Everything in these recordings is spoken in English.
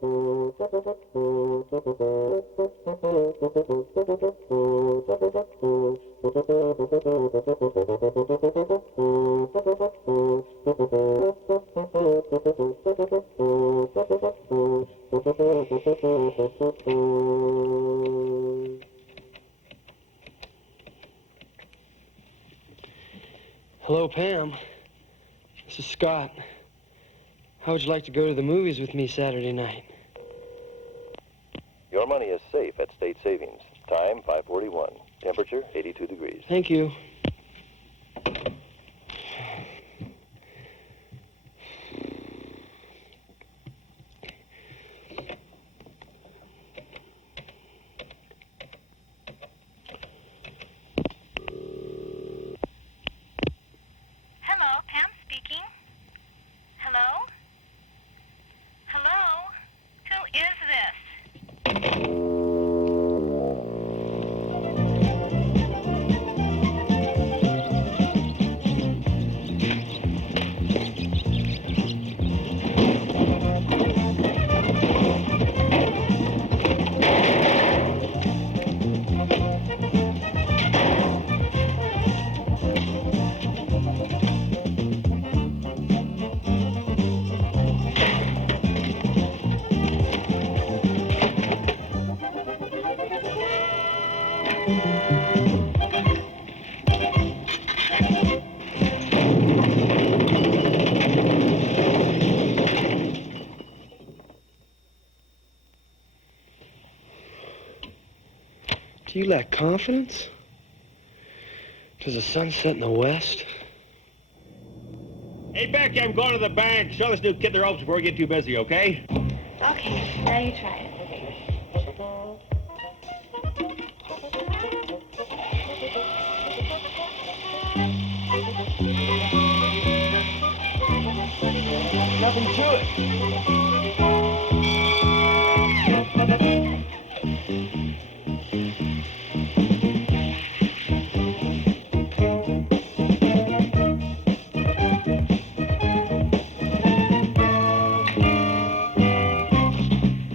Hello, Pam. This is Scott. How would you like to go to the movies with me Saturday night? Your money is safe at State Savings. Time, 5:41. Temperature, 82 degrees. Thank you. Hello, Pam speaking. Hello? Hello? Who is this? Do you lack confidence? Does the sun set in the west? Hey, Becky, I'm going to the bank. Show this new kid the ropes before we get too busy, okay? Okay, now you try it. Nothing to it.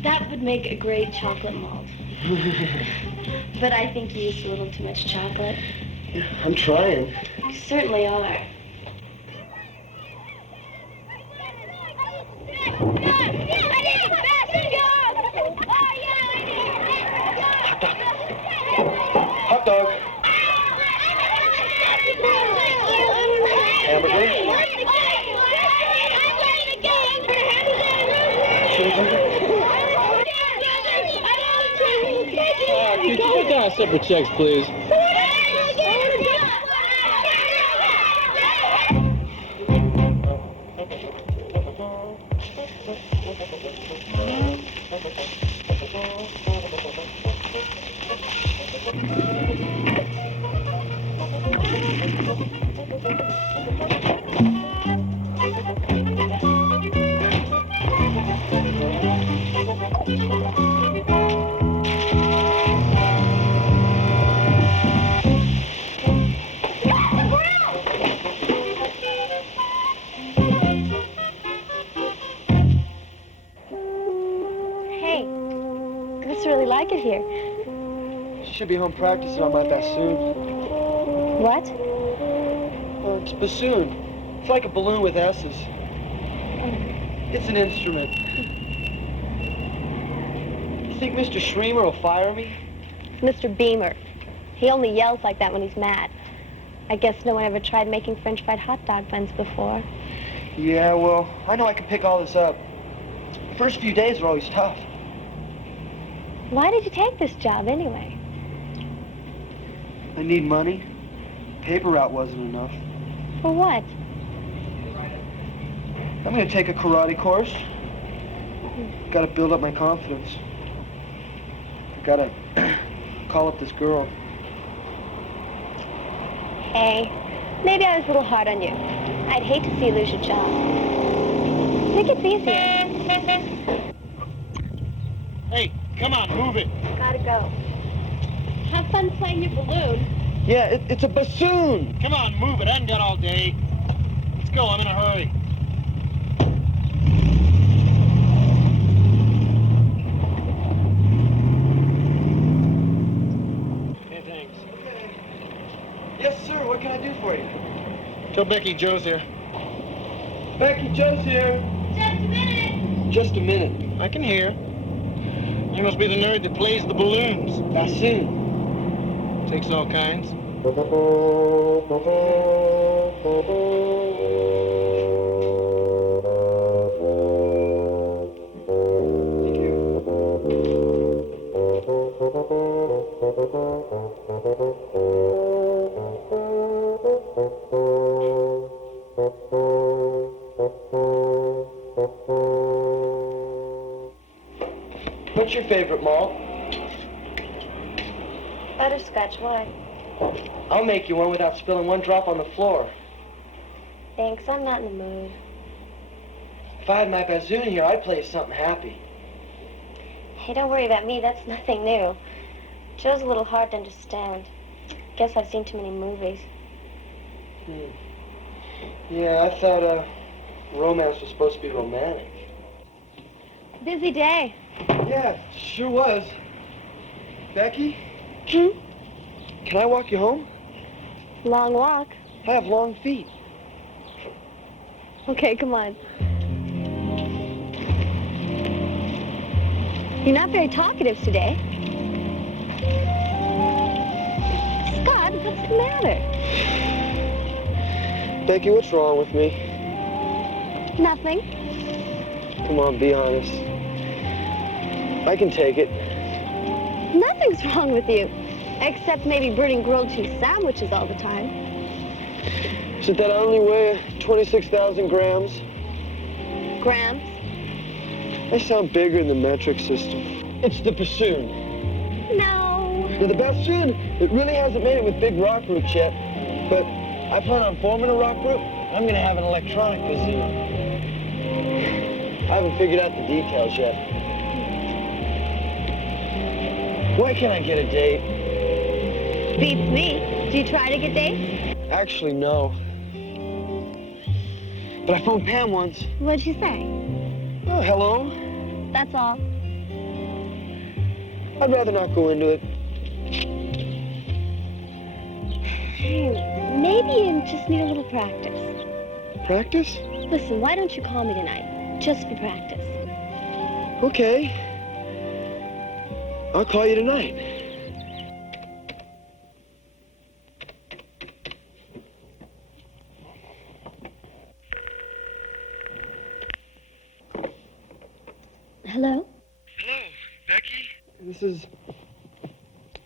That would make a great chocolate malt. But I think you used a little too much chocolate. I'm trying. You certainly are. Hot dog. Hamburger. Could you put down separate checks, please? Hey, it's really like it here. Should be home practicing on my bassoon. What? Well, it's bassoon. It's like a balloon with S's. It's an instrument. You think Mr. Schremer will fire me? Mr. Beamer. He only yells like that when he's mad. I guess no one ever tried making French fried hot dog buns before. Yeah, well, I know I can pick all this up. The first few days are always tough. Why did you take this job anyway? I need money. Paper route wasn't enough. For what? I'm gonna take a karate course. Gotta build up my confidence. Gotta call up this girl. Hey, maybe I was a little hard on you. I'd hate to see you lose your job. Think it's easier. Hey, come on, move it. Gotta go. Have fun playing your balloon. Yeah, it's a bassoon. Come on, move it. I haven't got all day. Let's go. I'm in a hurry. Tell Becky Joe's here. Becky, Joe's here. Just a minute. Just a minute. I can hear. You must be the nerd that plays the balloons. Bassoon. Takes all kinds. What's your favorite malt? Butterscotch, why? I'll make you one without spilling one drop on the floor. Thanks, I'm not in the mood. If I had my bassoon here, I'd play you something happy. Hey, don't worry about me, that's nothing new. Joe's a little hard to understand. Guess I've seen too many movies. Yeah, I thought, romance was supposed to be romantic. Busy day. Yeah, sure was. Becky? Hmm? Can I walk you home? Long walk. I have long feet. Okay, come on. You're not very talkative today. Scott, what's the matter? Becky, what's wrong with me? Nothing. Come on, be honest. I can take it. Nothing's wrong with you. Except maybe burning grilled cheese sandwiches all the time. Is it that I only weigh 26,000 grams? Grams? I sound bigger in the metric system. It's the bassoon. No. Now, the bassoon, it really hasn't made it with big rock groups yet, but I plan on forming a rock group. I'm going to have an electronic bassoon. I haven't figured out the details yet. Why can't I get a date? Beats me. Do you try to get dates? Actually, no. But I phoned Pam once. What'd she say? Oh, hello. That's all. I'd rather not go into it. Hey, maybe you just need a little practice. Practice? Listen, why don't you call me tonight? Just for practice. Okay. I'll call you tonight. Hello? Hello, Becky.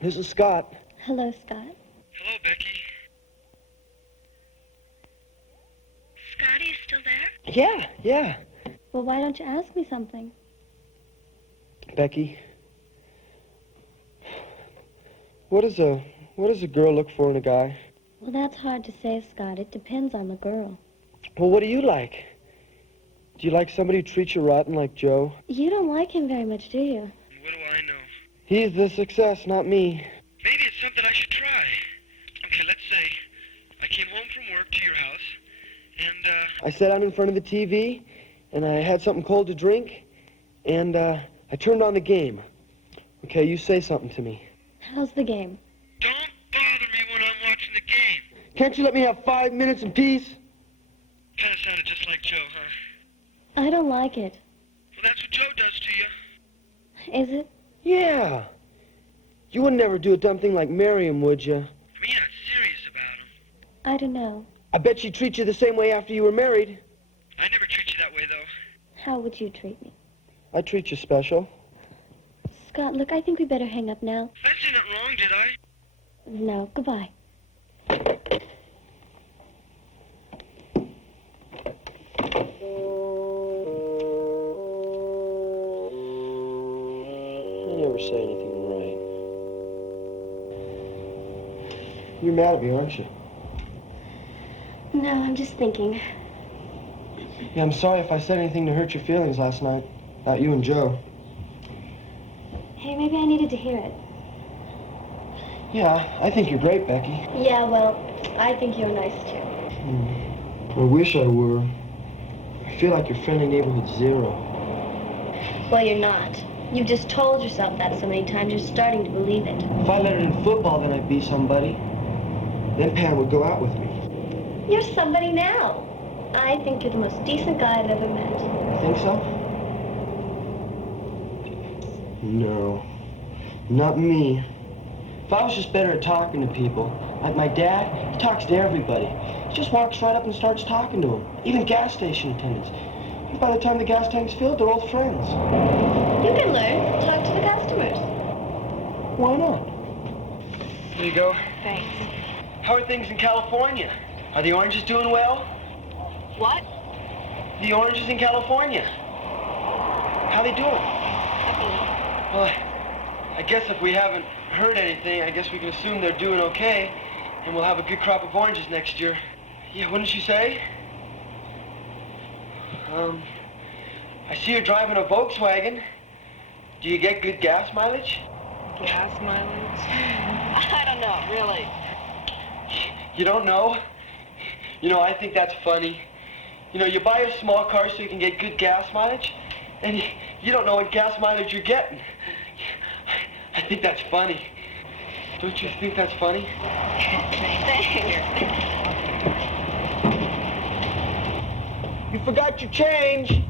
This is Scott. Hello, Scott. Hello, Becky. Scotty, you still there? Yeah. Well, why don't you ask me something? Becky. What does a girl look for in a guy? Well, that's hard to say, Scott. It depends on the girl. Well, what do you like? Do you like somebody who treats you rotten like Joe? You don't like him very much, do you? What do I know? He's the success, not me. Maybe it's something I should try. Okay, let's say I came home from work to your house, and, I sat down in front of the TV, and I had something cold to drink, and, I turned on the game. Okay, you say something to me. How's the game? don't bother me when I'm watching the game. Can't you let me have 5 minutes in peace? Kind of sounded just like Joe, huh? I don't like it. Well, that's what Joe does to you. Is it? Yeah. You would never do a dumb thing like marry him, would you? I mean, you're not serious about him. I don't know. I bet she'd treat you the same way after you were married. I never treat you that way, though. How would you treat me? I'd treat you special. Scott, look, I think we better hang up now. I didn't say nothing wrong, did I? No, goodbye. I never say anything right. You're mad at me, aren't you? No, I'm just thinking. Yeah, I'm sorry if I said anything to hurt your feelings last night. About you and Joe. Hey, maybe I needed to hear it. Yeah, I think you're great, Becky. Yeah, well, I think you're nice, too. I wish I were. I feel like your friendly neighborhood zero. Well, you're not. You've just told yourself that so many times, you're starting to believe it. If I let it in football, then I'd be somebody. Then Pam would go out with me. You're somebody now. I think you're the most decent guy I've ever met. You think so? No. Not me. If I was just better at talking to people, like my dad, he talks to everybody. He just walks right up and starts talking to them. Even gas station attendants. And by the time the gas tank's filled, they're old friends. You can learn. Talk to the customers. Why not? Here you go. Thanks. How are things in California? Are the oranges doing well? What? The oranges in California. How they doing? Well, I guess if we haven't heard anything, I guess we can assume they're doing okay, and we'll have a good crop of oranges next year. Yeah, wouldn't you say? I see you're driving a Volkswagen. Do you get good gas mileage? Gas mileage? I don't know, really. You don't know? You know, I think that's funny. You know, you buy a small car so you can get good gas mileage, and you don't know what gas mileage you're getting. I think that's funny. Don't you think that's funny? Thanks. You forgot your change. You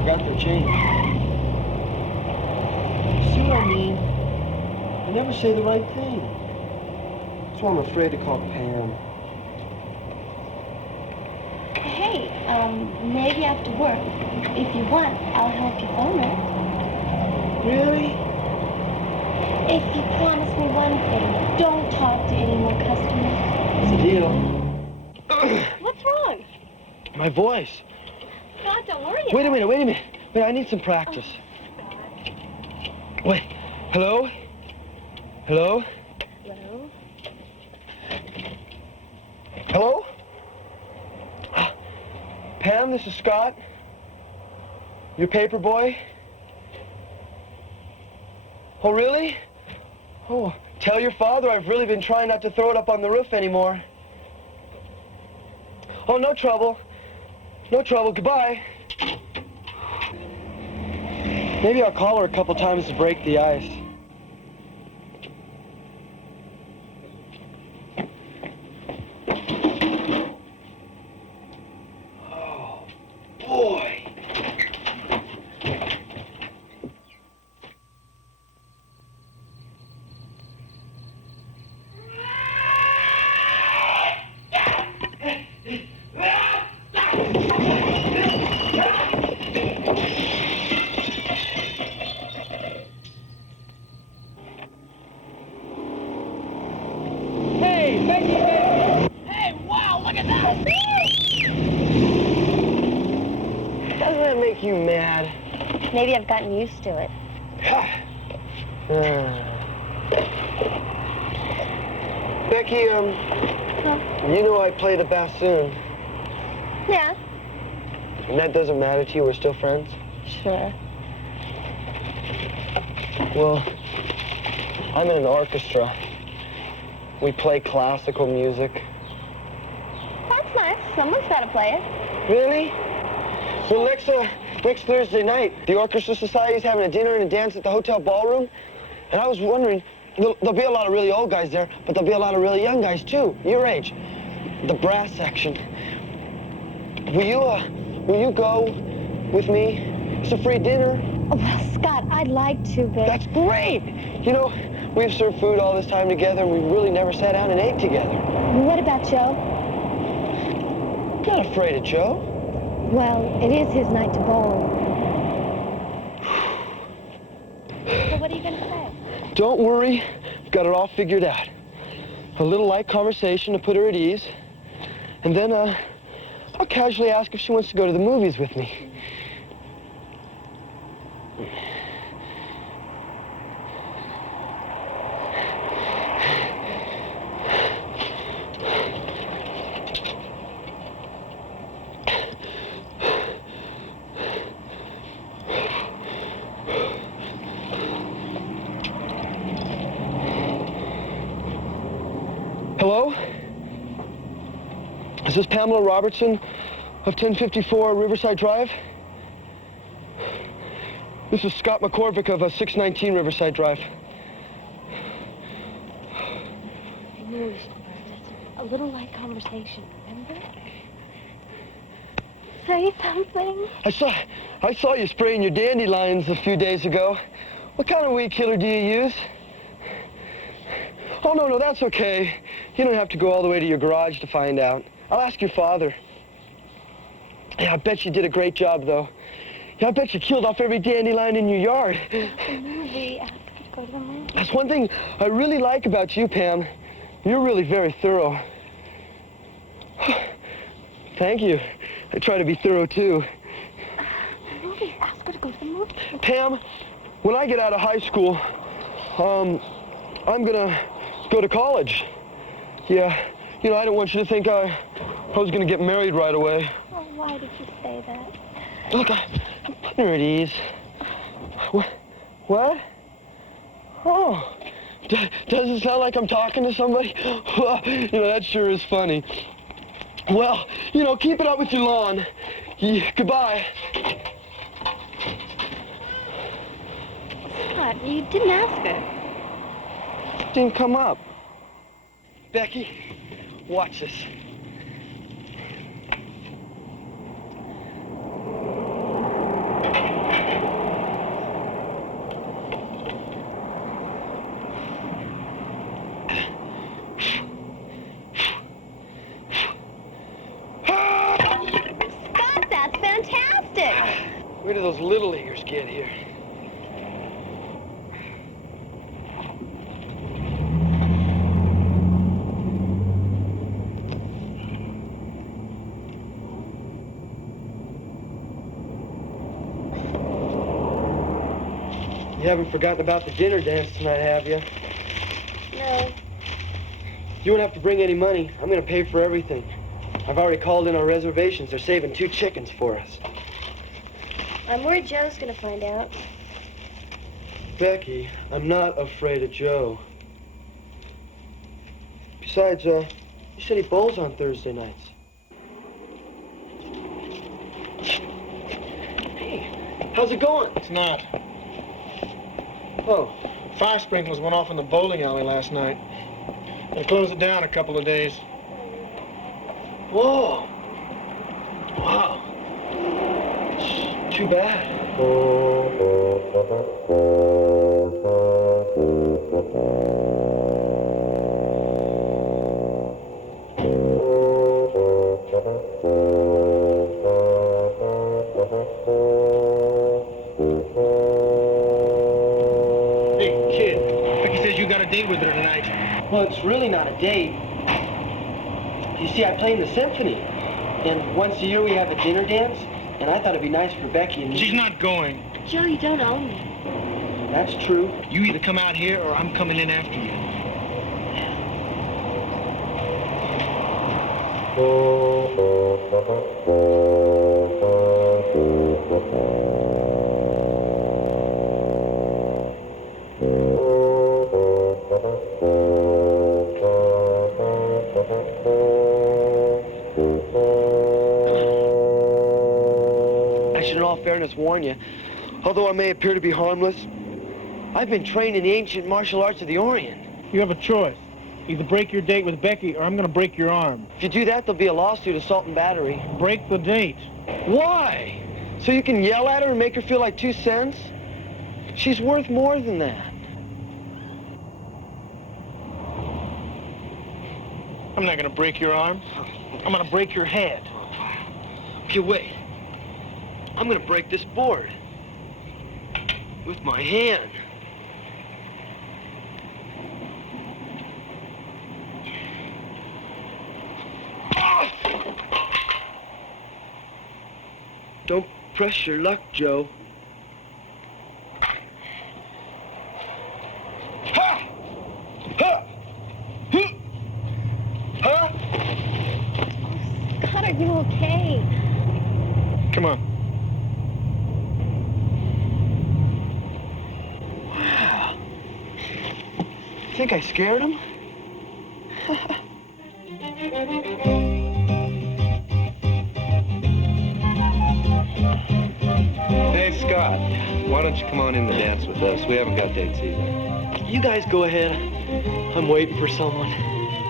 forgot their change. See what I mean? I never say the right thing. That's why I'm afraid to call Pam. Hey, maybe after work, if you want, I'll help you phone her. Really? If you promise me one thing, don't talk to any more customers. It's a deal. What's wrong? My voice. God, don't worry. Wait a minute. Wait, I need some practice. Wait. Hello? Hello? Hello? Hello? Pam, this is Scott. Your paper boy. Oh, really? Oh, tell your father I've really been trying not to throw it up on the roof anymore. Oh, no trouble. No trouble. Goodbye. Maybe I'll call her a couple times to break the ice. Oh, boy. Doesn't that make you mad? Maybe I've gotten used to it. Becky, you know I play the bassoon. Yeah, And that doesn't matter to you, we're still friends? sure. Well, I'm in an orchestra. We play classical music. That's nice. Someone's got to play it. Really? Well, next Thursday night, the Orchestra Society's having a dinner and a dance at the hotel ballroom. And I was wondering, there'll be a lot of really old guys there, but there'll be a lot of really young guys, too, your age. The brass section. Will you go with me? It's a free dinner. Oh, well, Scott, I'd like to, but... That's great! You know, we've served food all this time together, and we really never sat down and ate together. What about Joe? I'm not afraid of Joe. Well, it is his night to bowl. So what are you going to say? Don't worry, I've got it all figured out. A little light conversation to put her at ease, and then I'll casually ask if she wants to go to the movies with me. Hello? Is this Pamela Robertson of 1054 Riverside Drive? This is Scott McCorvick of 619 Riverside Drive. movie, a little light conversation, remember? Say something. I saw you spraying your dandelions a few days ago. What kind of weed killer do you use? Oh, no, that's okay. You don't have to go all the way to your garage to find out. I'll ask your father. Yeah, I bet you did a great job, though. Yeah, I bet you killed off every dandelion in your yard. The movie. Ask her to go to the movie. That's one thing I really like about you, Pam. You're really very thorough. Thank you. I try to be thorough, too. The movie. Ask her to go to the movie. Pam, when I get out of high school, I'm gonna go to college. Yeah, you know, I didn't want you to think I was gonna get married right away. Oh, why did you say that? Look, I'm putting her at ease. What? Oh, does it sound like I'm talking to somebody? You know, that sure is funny. Well, you know, keep it up with your lawn. Goodbye. Scott, you didn't ask her. It didn't come up. Becky, watch this. Scott, that's fantastic. Where do those little leaguers get here? You haven't forgotten about the dinner dance tonight, have you? No. You won't have to bring any money. I'm gonna pay for everything. I've already called in our reservations. They're saving 2 chickens for us. I'm worried Joe's gonna find out. Becky, I'm not afraid of Joe. Besides, you said he bowls on Thursday nights. Hey, how's it going? It's not. Oh, Fire sprinklers went off in the bowling alley last night. They closed it down a couple of days. whoa. Wow. It's too bad. Hey, kid, Becky says you got a date with her tonight. Well, it's really not a date. You see, I play in the symphony. And once a year we have a dinner dance. And I thought it'd be nice for Becky and me. She's not going. Joe, you don't own me. That's true. You either come out here or I'm coming in after you. I should in all fairness warn you, although I may appear to be harmless, I've been trained in the ancient martial arts of the Orient. You have a choice. Either break your date with Becky or I'm going to break your arm. If you do that, there'll be a lawsuit, assault and battery. Break the date. Why? So you can yell at her and make her feel like 2 cents? She's worth more than that. I'm not going to break your arm. I'm going to break your head. Okay, wait. I'm gonna break this board. With my hand. Don't press your luck, Joe. Ha! Ha! Huh? Scott, are you okay? Come on. Wow. Think I scared him? Hey, Scott, why don't you come on in to dance with us? We haven't got dates either. You guys go ahead. I'm waiting for someone.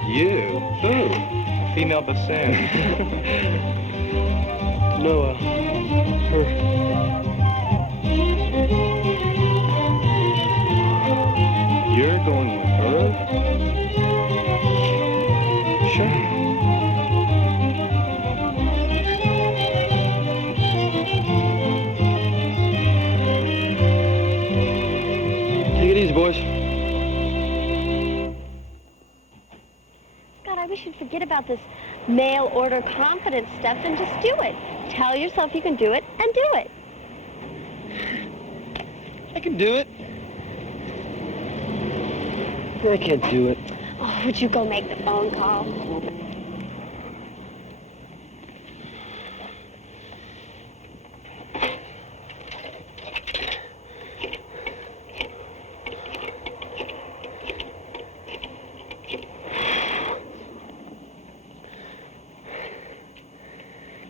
You? Who? A female bassin. No, her. You're going with her? Sure. Take it easy, boys. God, I wish you'd forget about this mail order confidence stuff and just do it. Tell yourself you can do it and do it. I can do it. I can't do it. Oh, would you go make the phone call?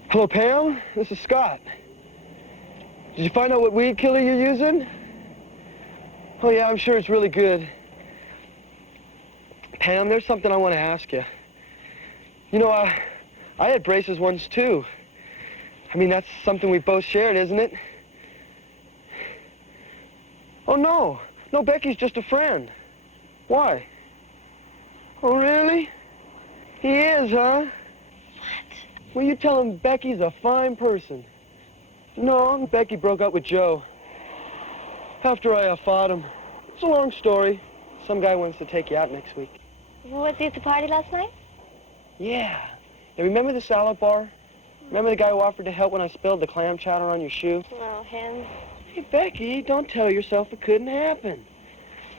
Hello, Pam. This is Scott. Did you find out what weed killer you're using? Oh, yeah, I'm sure it's really good. Pam, there's something I want to ask you. You know, I had braces once, too. I mean, that's something we both shared, isn't it? Oh, no. No, Becky's just a friend. Why? Oh, really? He is, huh? Well, you tell him Becky's a fine person. No, Becky broke up with Joe. After I fought him. It's a long story. Some guy wants to take you out next week. Was he at the party last night? Yeah. And remember the salad bar? Remember the guy who offered to help when I spilled the clam chowder on your shoe? Oh, him. Hey, Becky, don't tell yourself it couldn't happen.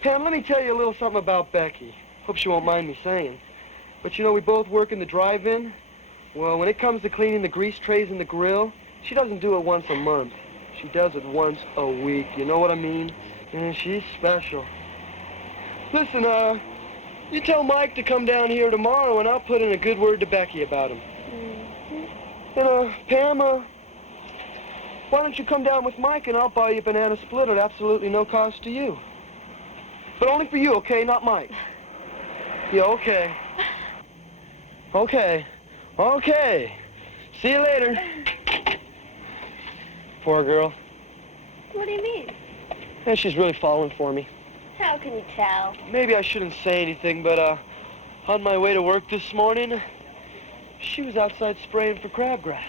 Pam, let me tell you a little something about Becky. Hope she won't mind me saying. But you know, we both work in the drive-in. Well, when it comes to cleaning the grease trays in the grill, she doesn't do it once a month. She does it once a week. You know what I mean? And she's special. Listen, you tell Mike to come down here tomorrow, and I'll put in a good word to Becky about him. Mm-hmm. And, Pam, why don't you come down with Mike, and I'll buy you a banana split at absolutely no cost to you. But only for you, okay? Not Mike. Yeah, okay. Okay. Okay. See you later. Poor girl. What do you mean? Yeah, she's really falling for me. How can you tell? Maybe I shouldn't say anything, but, on my way to work this morning, she was outside spraying for crabgrass.